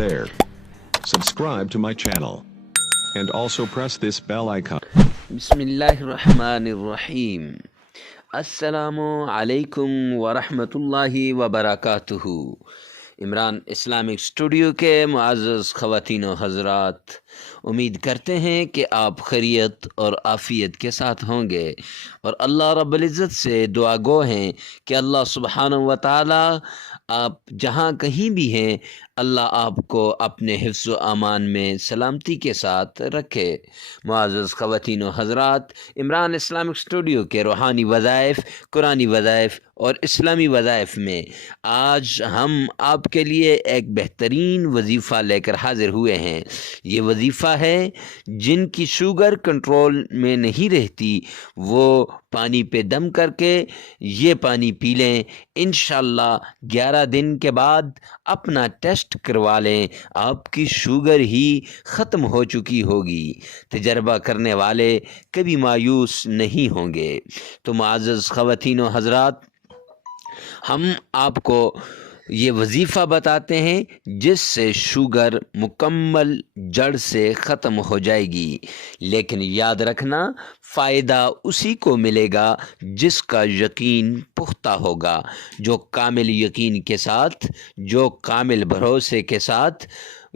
there. Subscribe to my channel. And also press this bell icon. बिस्मिल्लाहिर्रहमानिर्रहीम। अस्सलामु अलैकुम वरहमतुल्लाहि वबरकातुहू। इमरान इस्लामिक स्टूडियो के मुअज़्ज़ज़ ख़वातीन व हज़रात, उम्मीद करते हैं कि आप खैरियत और आफ़ियत के साथ होंगे और अल्लाह रब्बुल इज़्ज़त से दुआ गो हैं कि अल्लाह सुब्हानहू व तआला आप जहाँ कहीं भी हैं, अल्लाह आपको अपने हिफ्ज़ व अमान में सलामती के साथ रखे। मुअज़्ज़ज़ ख़वातीन व हज़रात, इमरान इस्लामिक स्टूडियो के रूहानी वज़ाइफ़, कुरानी वज़ाइफ़ और इस्लामी वज़ाइफ़ में आज हम आपके लिए एक बेहतरीन वजीफ़ा लेकर हाज़िर हुए हैं। ये वजीफ़ा है, जिनकी शुगर कंट्रोल में नहीं रहती वो पानी पे दम करके ये पानी पी लें। इंशाअल्लाह 11 दिन के बाद अपना टेस्ट करवा लें, आपकी शुगर ही ख़त्म हो चुकी होगी। तजर्बा करने वाले कभी मायूस नहीं होंगे। तो मुअज़्ज़ज़ ख़वातीन व हज़रात, हम आपको ये वजीफ़ा बताते हैं जिससे शुगर मुकम्मल जड़ से ख़त्म हो जाएगी। लेकिन याद रखना, फ़ायदा उसी को मिलेगा जिसका यकीन पुख्ता होगा, जो कामिल यकीन के साथ, जो कामिल भरोसे के साथ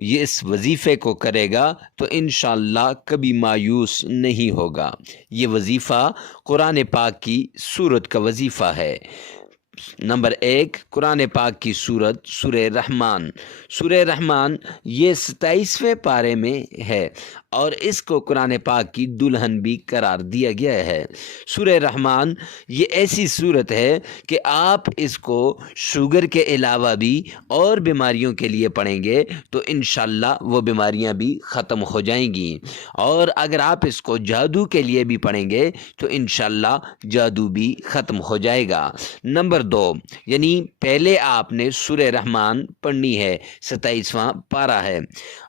ये इस वजीफ़े को करेगा तो इंशाअल्लाह कभी मायूस नहीं होगा। ये वजीफ़ा कुरान पाक की सूरत का वजीफ़ा है। नंबर 1, कुरान पाक की सूरत सूरह रहमान। सूरह रहमान ये 27वें पारे में है और इसको कुरान पाक की दुल्हन भी करार दिया गया है। सूरह रहमान ये ऐसी सूरत है कि आप इसको शुगर के अलावा भी और बीमारियों के लिए पढ़ेंगे तो इंशाअल्लाह वो बीमारियां भी ख़त्म हो जाएंगी। और अगर आप इसको जादू के लिए भी पढ़ेंगे तो इंशाअल्लाह जादू भी ख़त्म हो जाएगा। नंबर 2, यानी पहले आपने सूरह रहमान पढ़नी है, 27वां पारा है।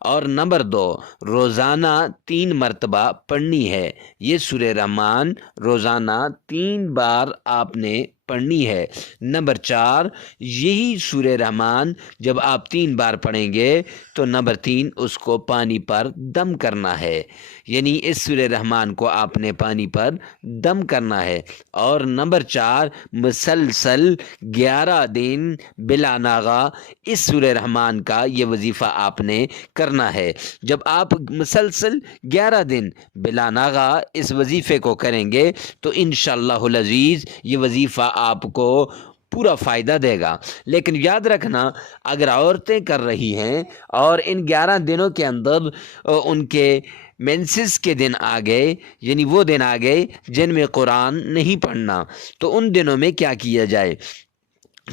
और नंबर 2, रोज़ाना 3 मरतबा पढ़नी है। ये सूरह रहमान रोज़ाना 3 बार आपने पढ़नी है। नंबर 4, यही सूरह रहमान जब आप 3 बार पढ़ेंगे तो नंबर 3 उसको पानी पर दम करना है, यानी इस सूरह रहमान को आपने पानी पर दम करना है। और नंबर 4, मुसलसल 11 दिन बिला नागा इस सूरह रहमान का ये वजीफ़ा आपने करना है। जब आप मुसलसल 11 दिन बिला नागा इस वजीफ़े को करेंगे तो इंशाअल्लाहुल अज़ीज़ ये वजीफ़ा आपको पूरा फ़ायदा देगा। लेकिन याद रखना, अगर औरतें कर रही हैं और इन 11 दिनों के अंदर उनके मेंसेस के दिन आ गए, यानी वो दिन आ गए जिनमें कुरान नहीं पढ़ना, तो उन दिनों में क्या किया जाए?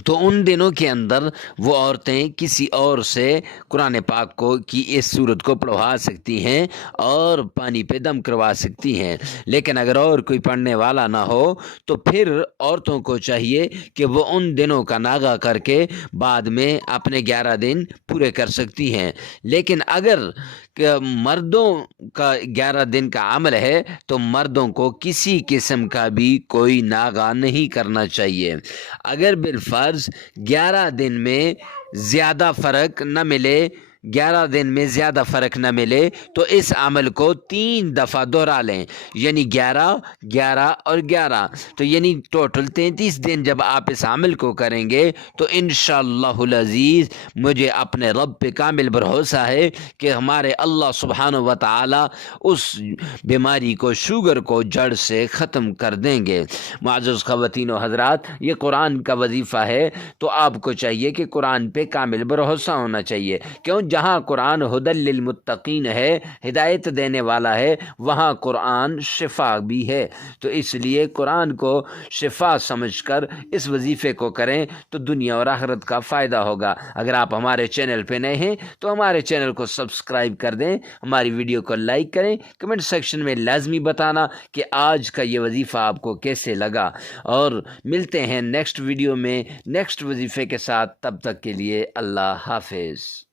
तो उन दिनों के अंदर वो औरतें किसी और से कुरान पाक को की इस सूरत को पढ़वा सकती हैं और पानी पे दम करवा सकती हैं। लेकिन अगर और कोई पढ़ने वाला ना हो तो फिर औरतों को चाहिए कि वो उन दिनों का नागा करके बाद में अपने 11 दिन पूरे कर सकती हैं। लेकिन अगर मर्दों का 11 दिन का अमल है तो मर्दों को किसी किस्म का भी कोई नागा नहीं करना चाहिए। अगर बिलफर्ज 11 दिन में ज़्यादा फ़र्क न मिले, 11 दिन में ज़्यादा फ़र्क न मिले तो इस अमल को 3 दफ़ा दोहरा लें, यानी 11, 11 और 11, तो यानी टोटल 33 दिन जब आप इस अमल को करेंगे तो इंशाअल्लाहुल अज़ीज़ मुझे अपने रब पे कामिल भरोसा है कि हमारे अल्लाह सुब्हानहू व तआला उस बीमारी को, शुगर को जड़ से ख़त्म कर देंगे। मुअज़्ज़ज़ ख़वातीन व हज़रात, ये कुरान का वजीफ़ा है तो आपको चाहिए कि कुरान पे कामिल भरोसा होना चाहिए। क्यों? जहाँ कुरान हुदल लिल मुत्तकीन है, हिदायत देने वाला है, वहाँ कुरान शिफा भी है। तो इसलिए कुरान को शिफा समझकर इस वजीफ़े को करें तो दुनिया और आखिरत का फ़ायदा होगा। अगर आप हमारे चैनल पे नए हैं तो हमारे चैनल को सब्सक्राइब कर दें, हमारी वीडियो को लाइक करें, कमेंट सेक्शन में लाजमी बताना कि आज का ये वजीफ़ा आपको कैसे लगा। और मिलते हैं नेक्स्ट वीडियो में नेक्स्ट वजीफ़े के साथ। तब तक के लिए अल्लाह हाफिज़।